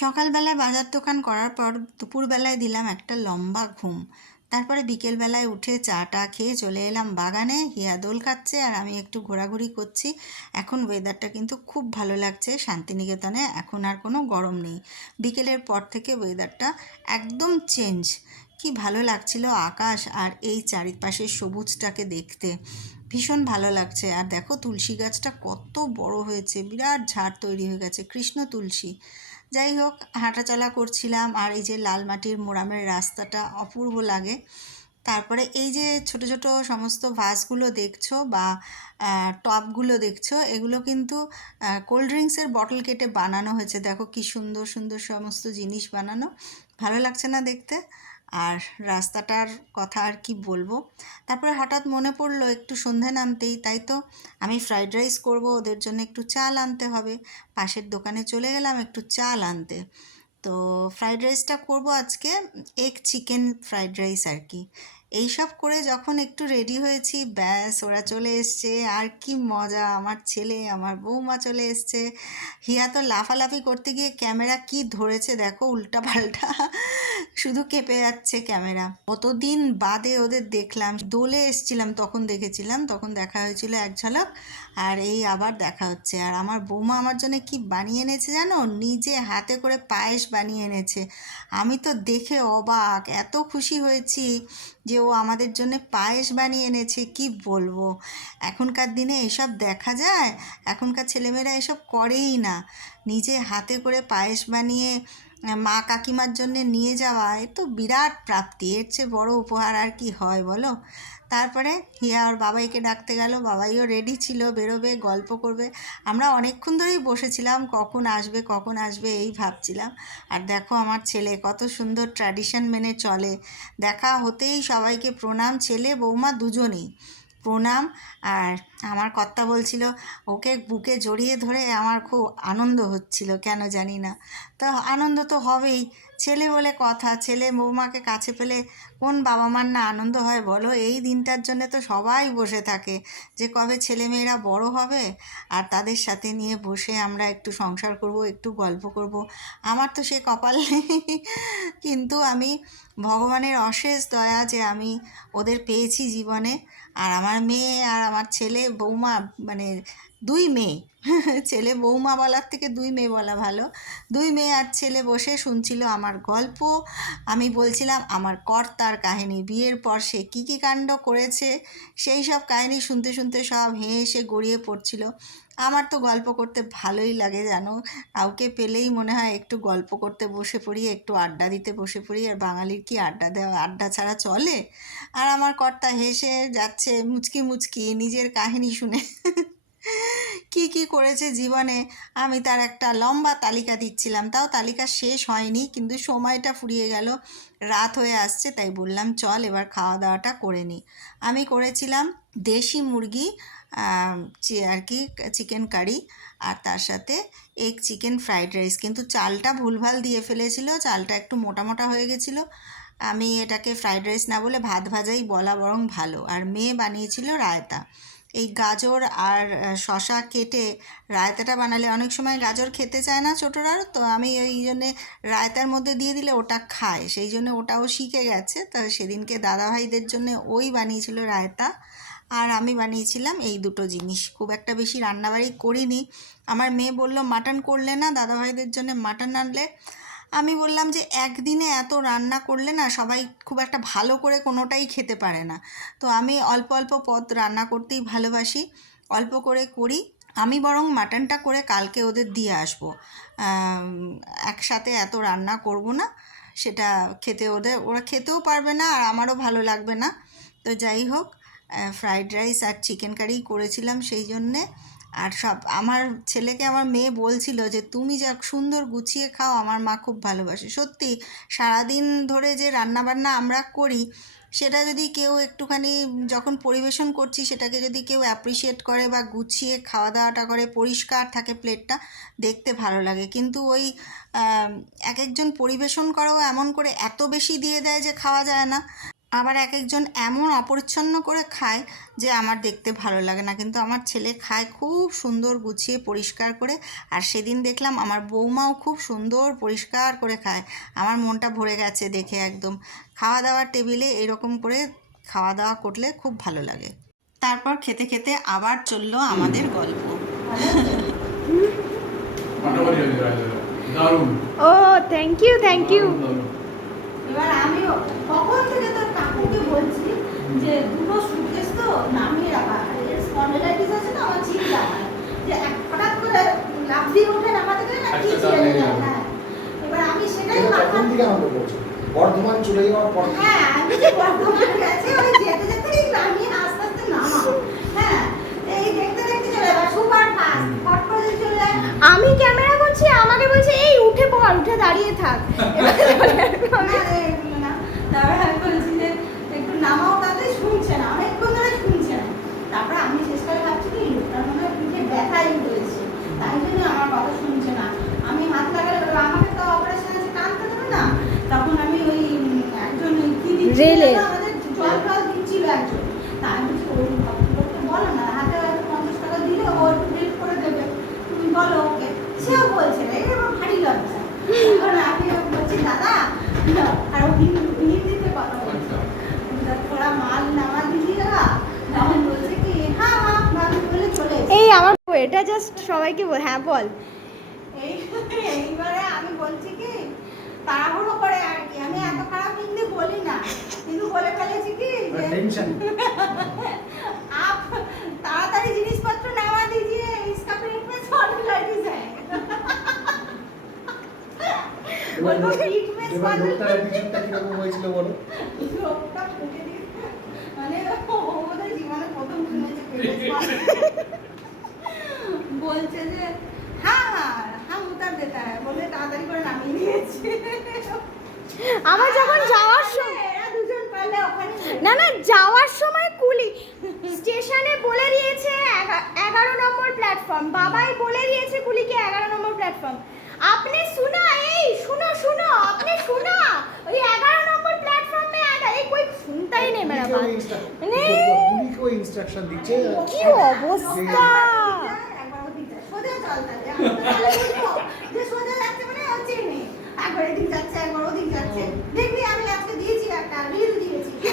সকালবেলায় বাজার দোকান করার পর দুপুরবেলায় দিলাম একটা লম্বা ঘুম। তারপরে বিকেলবেলায় উঠে চা টা খেয়ে চলে এলাম বাগানে হিয়া দোল খাচ্ছে আর আমি একটু ঘোরাঘুরি করছি। এখন ওয়েদারটা কিন্তু খুব ভালো লাগছে শান্তিনিকেতনে, এখন আর কোনো গরম নেই। বিকেলের পর থেকে ওয়েদারটা একদম চেঞ্জ কি ভালো লাগছিল আকাশ আর এই চারিপাশের সবুজটাকে দেখতে। ভীষণ ভালো লাগছে। আর দেখো তুলসী গাছটা কত বড় হয়েছে, বিরাট ঝাড় তৈরি হয়ে গেছে, কৃষ্ণ তুলসী। যাই হোক, হাঁটাচলা করছিলাম আর এই যে লাল মাটির মোরামের রাস্তাটা অপূর্ব লাগে। তারপরে এই যে ছোট ছোট সমস্ত ভাসগুলো দেখছ বা টপগুলো দেখছ, এগুলো কিন্তু কোল্ড ড্রিঙ্কসের বটল কেটে বানানো হয়েছে। দেখো কি সুন্দর সুন্দর সমস্ত জিনিস বানানো। ভালো লাগছে না দেখতে? আর রাস্তাটার কথা আর কি বলব? তারপরে হঠাৎ মনে পড়ল একটু সন্ধে নামতেই, তাই তো আমি ফ্রাইড রাইস করব, ওদের জন্য একটু চাল আনতে হবে। পাশের দোকানে চলে গেলাম একটু চাল আনতে। তো ফ্রাইড রাইসটা করব আজকে, এগ চিকেন ফ্রাইড রাইস আর কি। এইসব করে যখন একটু রেডি হয়েছি, ব্যাস ওরা চলে এসছে। আর কি মজা, আমার ছেলে, আমার বৌমা চলে এসছে। হিয়া তো লাফালাফি করতে গিয়ে ক্যামেরা কি ধরেছে দেখো উল্টা পাল্টা শুধু কেঁপে যাচ্ছে ক্যামেরা। কতদিন বাদে ওদের দেখলাম। দোলে এসছিলাম, তখন দেখেছিলাম, তখন দেখা হয়েছিল এক ঝলক। আর এই আবার দেখা হচ্ছে। আর আমার বৌমা আমার জন্য কি বানিয়ে এনেছে জানো? নিজে হাতে করে পায়েস বানিয়ে এনেছে। আমি তো দেখে অবাক, এত খুশি হয়েছি যে ও আমাদের জন্য পায়েস বানিয়ে এনেছে, কি বলব? এখনকার দিনে এসব দেখা যায়? এখনকার ছেলেমেয়েরা এসব করেই না। নিজে হাতে করে পায়েস বানিয়ে মা কাকিমার জন্যে নিয়ে যাওয়া, এ তো বিরাট প্রাপ্তি। এর চেয়ে বড় উপহার আর কি হয় বলো? তারপরে হিয়া ওর বাবাইকে ডাকতে গেল, বাবাইও রেডি ছিল, বেরোবে, গল্প করবে। আমরা অনেকক্ষণ ধরেই বসেছিলাম, কখন আসবে কখন আসবে, এই ভাবছিলাম। আর দেখো আমার ছেলে, কত সুন্দর ট্র্যাডিশন মেনে চলে। দেখা হতেই সবাইকে প্রণাম, ছেলে, বৌমা দুজনেই। প্রণাম। আর আমার কর্তা বলছিল, ওকে বুকে জড়িয়ে ধরে আমার খুব আনন্দ হচ্ছিল, কেন জানি না? তা আনন্দ তো হবেই। ছেলে বলে কথা, ছেলে বৌমাকে কাছে পেলে কোন বাবা মার না আনন্দ হয় বলো? এই দিনটার জন্য তো সবাই বসে থাকে। যে কবে ছেলেমেয়েরা বড় হবে আর তাদের সাথে নিয়ে বসে আমরা একটু সংসার করব, একটু গল্প করব, আমার তো সে কপাল নেই। কিন্তু আমি ভগবানের অশেষ দয়া যে আমি ওদের পেয়েছি জীবনে। আর আমার মেয়ে আর আমার ছেলে বৌমা মানে দুই মেয়ে। ছেলে বৌমা বলার থেকে দুই মেয়ে বলা ভালো। দুই মেয়ে আর ছেলে বসে শুনছিল আমার গল্প। আমি বলছিলাম, আমার কর্তার কাহিনী, বিয়ের পর সে কী কী কাণ্ড করেছে? সেই সব কাহিনী শুনতে শুনতে সব হেসে গড়িয়ে পড়ছিল। আমার তো গল্প করতে ভালোই লাগে, জানো? কাউকে পেলেই মনে হয় একটু গল্প করতে বসে পড়ি, একটু আড্ডা দিতে বসে পড়ি, আর বাঙালির কি আড্ডা দেওয়া, আড্ডা ছাড়া চলে? আর আমার কর্তা হেসে যাচ্ছে মুচকি মুচকি নিজের কাহিনী শুনে। কি কি করেছে জীবনে? আমি তার একটা লম্বা তালিকা দিচ্ছিলাম, তাও তালিকা শেষ হয়নি, কিন্তু সময়টা ফুরিয়ে গেল, রাত হয়ে আসছে, তাই বললাম, চল এবার খাওয়া দাওয়াটা করে নিই আমি করেছিলাম দেশি মুরগি আর কি চিকেন কারি আর তার সাথে এগ চিকেন ফ্রাইড রাইস কিন্তু চালটা ভুলভাল দিয়ে ফেলেছিল, চালটা একটু মোটা মোটা হয়ে গেছিল। আমি এটাকে ফ্রাইড রাইস না বলে ভাত ভাজাই বলা বরং ভালো। আর মেয়ে বানিয়েছিল রায়তা। এই গাজর আর শশা কেটে রায়তাটা বানালে অনেক সময় গাজর খেতে চায় না ছোটরা, তো আমি ওই জন্যে রায়তার মধ্যে দিয়ে দিলে ওটা খায়। সেই জন্য ওটাও শিখে গেছে। তো সেদিনকে দাদাভাইদের জন্য ওই বানিয়েছিল রায়তা। আর আমি বানিয়েছিলাম এই দুটো জিনিস। খুব একটা বেশি রান্নাবাড়ি করিনি। আমার মেয়ে বলল, মাটন করলে না, দাদাভাইদের জন্য মাটন আনলে? আমি বললাম যে, একদিনে এত রান্না করলে না, সবাই খুব একটা ভালো করে কোনোটাই খেতে পারে না। তো আমি অল্প অল্প পদ রান্না করতেই ভালোবাসি, অল্প করে করি। আমি বরং মাটনটা করে কালকে ওদের দিয়ে আসব। একসাথে এত রান্না করব না, সেটা খেতে ওদের, ওরা খেতেও পারবে না আর আমারও ভালো লাগবে না। তো যাই হোক ফ্রাইড রাইস আর চিকেন কারি করেছিলাম সেই জন্যে। আর সব, আমার ছেলেকে আমার মেয়ে বলছিল যে, তুমি যা সুন্দর গুছিয়ে খাও, আমার মা খুব ভালোবাসে। সত্যি, সারাদিন ধরে যে রান্নাবান্না আমরা করি, সেটা যদি কেউ একটুখানি যখন পরিবেশন করছি, সেটাকে যদি কেউ অ্যাপ্রিসিয়েট করে বা গুছিয়ে খাওয়া দাওয়াটা করে, পরিষ্কার থাকে প্লেটটা দেখতে ভালো লাগে। কিন্তু ওই এক একজন পরিবেশন করাও এমন করে এত বেশি দিয়ে দেয় যে, খাওয়া যায় না। আবার এক একজন এমন অপরিচ্ছন্ন করে খায় যে আমার দেখতে ভালো লাগে না। কিন্তু আমার ছেলে খায় খুব সুন্দর গুছিয়ে পরিষ্কার করে আর সেদিন দেখলাম আমার বৌমাও খুব সুন্দর পরিষ্কার করে খায়। আমার মনটা ভরে গেছে দেখে একদম। খাওয়া দাওয়ার টেবিলে এরকম করে খাওয়া দাওয়া করলে খুব ভালো লাগে। তারপর খেতে খেতে আবার চলল আমাদের গল্প। ও থ্যাংক ইউ থ্যাংক ইউ। এবার আমিও। কখন থেকে বলছি যে দুটো সুটকেস তো নামিয়ে রাখা এর স্পন্ডিলাইটিস আছে তো আমার চিন্তা যে হঠাৎ করে লাফ দিয়ে নামাতে গেলে না কি। হ্যাঁ। এবার আমি সেটাই মাথা দিকে আমাকে বলছো বর্ধমান চলে যাওয়ার পর হ্যাঁ আমি যে বর্ধমান গেছি ওই যেতে যেতে নামিয়ে আস্তে আস্তে নামাও হ্যাঁ এই দেখতে দেখতে চলে যাবে সুপার ফাস্ট ফট করে চলে যায় আমি ক্যামেরা করছি আমাকে বলছে এই উঠে পড় উঠে দাঁড়িয়ে থাক। এবার এসেছি। এই আমার এটা জাস্ট সবাইকে হ্যাঁ বল এই এইবারে আমি বলছি কি, তাড়াহুড়ো করে আর কি, আমি এত খারাপ হিন্দি বলি না কিন্তু বলে ফেলেছি কি যে টেনশন। আপ তাড়াতাড়ি জিনিসপত্র নামা দিজিয়ে इसका पेट में सॉल्ट लग जाएगा বলব পেট में সল্ট লোকটা পিছনটা কীরকম হয়েছিল বলো? লোকটা ফুটে মানে ওদের জীবনে প্রথম শুনেছে বলছে যে হ্যাঁ হ্যাঁ হ্যাঁ উতার দেতা হ্যাঁ বলে তাড়াতাড়ি করে নামিয়ে দিয়েছে। আমার যখন না না যাওয়ার সময় কুলি স্টেশনে বলে দিয়েছে এগা- এগারো নম্বর প্ল্যাটফর্ম বাবাই বলে দিয়েছে কুলিকে এগারো নম্বর প্ল্যাটফর্ম আপনি শুনা এই শুনো শুনো আপনি শুনা ওই এগারো নম্বর প্ল্যাটফর্মে আগে এই কই শুনতাই নেই মেরা বাত নেই। পুলিশও ইনস্ট্রাকশন দিচ্ছে কি অবস্থা একবার ওদিক যায়। সোজা চল তাহলে। আমি তো তাহলে বুঝব যে সোজা যাচ্ছে মানে ও চেনে। একবার এদিক যাচ্ছে, একবার ওদিক যাচ্ছে। দেখবি আমি আজকে দিয়েছি একটা রিল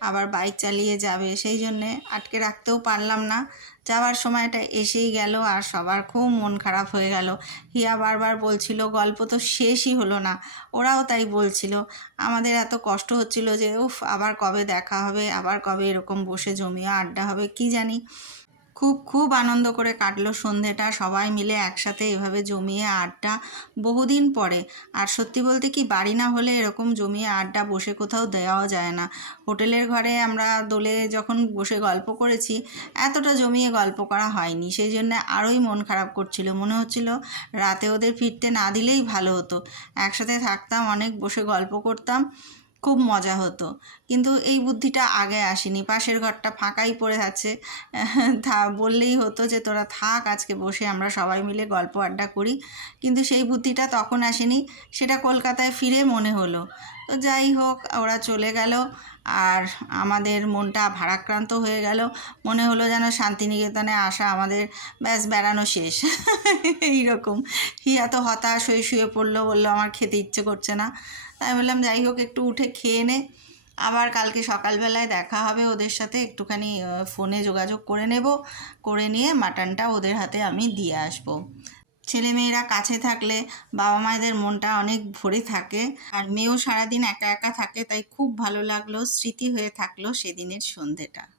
আবার বাইক চালিয়ে যাবে, সেই জন্যে আটকে রাখতেও পারলাম না। যাওয়ার সময়টা এসেই গেল আর সবার খুব মন খারাপ হয়ে গেল। হিয়া বারবার বলছিল, গল্প তো শেষই হলো না। ওরাও তাই বলছিল। আমাদের এত কষ্ট হচ্ছিল যে, উফ, আবার কবে দেখা হবে? আবার কবে এরকম বসে জমিয়ে আড্ডা হবে? কি জানি? খুব খুব আনন্দ করে কাটলো সন্ধেটা। সবাই মিলে একসাথে এভাবে জমিয়ে আড্ডা বহুদিন পরে। আর সত্যি বলতে কি, বাড়ি না হলে এরকম জমিয়ে আড্ডা বসে কোথাও দেওয়াও যায় না। হোটেলের ঘরে আমরা দোলে যখন বসে গল্প করেছি, এতটা জমিয়ে গল্প করা হয়নি। সেই জন্য আরোই মন খারাপ করছিল। মনে হচ্ছিল রাতে ওদের ফিরতে না দিলেই ভালো হতো। একসাথে থাকতাম, অনেক বসে গল্প করতাম। খুব মজা হতো। কিন্তু এই বুদ্ধিটা আগে আসেনি। পাশের ঘরটা ফাঁকাই পড়ে আছে। তা বললেই হতো যে, তোরা থাক, আজকে বসে আমরা সবাই মিলে গল্প আড্ডা করি। কিন্তু সেই বুদ্ধিটা তখন আসেনি। সেটা কলকাতায় ফিরে মনে হলো। তো যাই হোক, ওরা চলে গেল। আর আমাদের মনটা ভারাক্রান্ত হয়ে গেল। মনে হলো যেন শান্তিনিকেতনে আসা আমাদের ব্যাস বেড়ানো শেষ। এইরকম। হিয়া তো হতাশ হয়ে শুয়ে পড়ল। বলল, আমার খেতে ইচ্ছে করছে না। তাই বললাম, যাই হোক, একটু উঠে খেয়ে নে। আবার কালকে সকালবেলায় দেখা হবে ওদের সাথে। একটুখানি ফোনে যোগাযোগ করে নেব। করে নিয়ে মাটনটা ওদের হাতে আমি দিয়ে আসব। ছেলে মেয়েরা কাছে থাকলে বাবা মায়েদের মনটা অনেক ভরে থাকে। আর মেয়েও সারাদিন একা একা থাকে, তাই খুব ভালো লাগল, স্মৃতি হয়ে থাকল সেদিনের সন্ধেটা।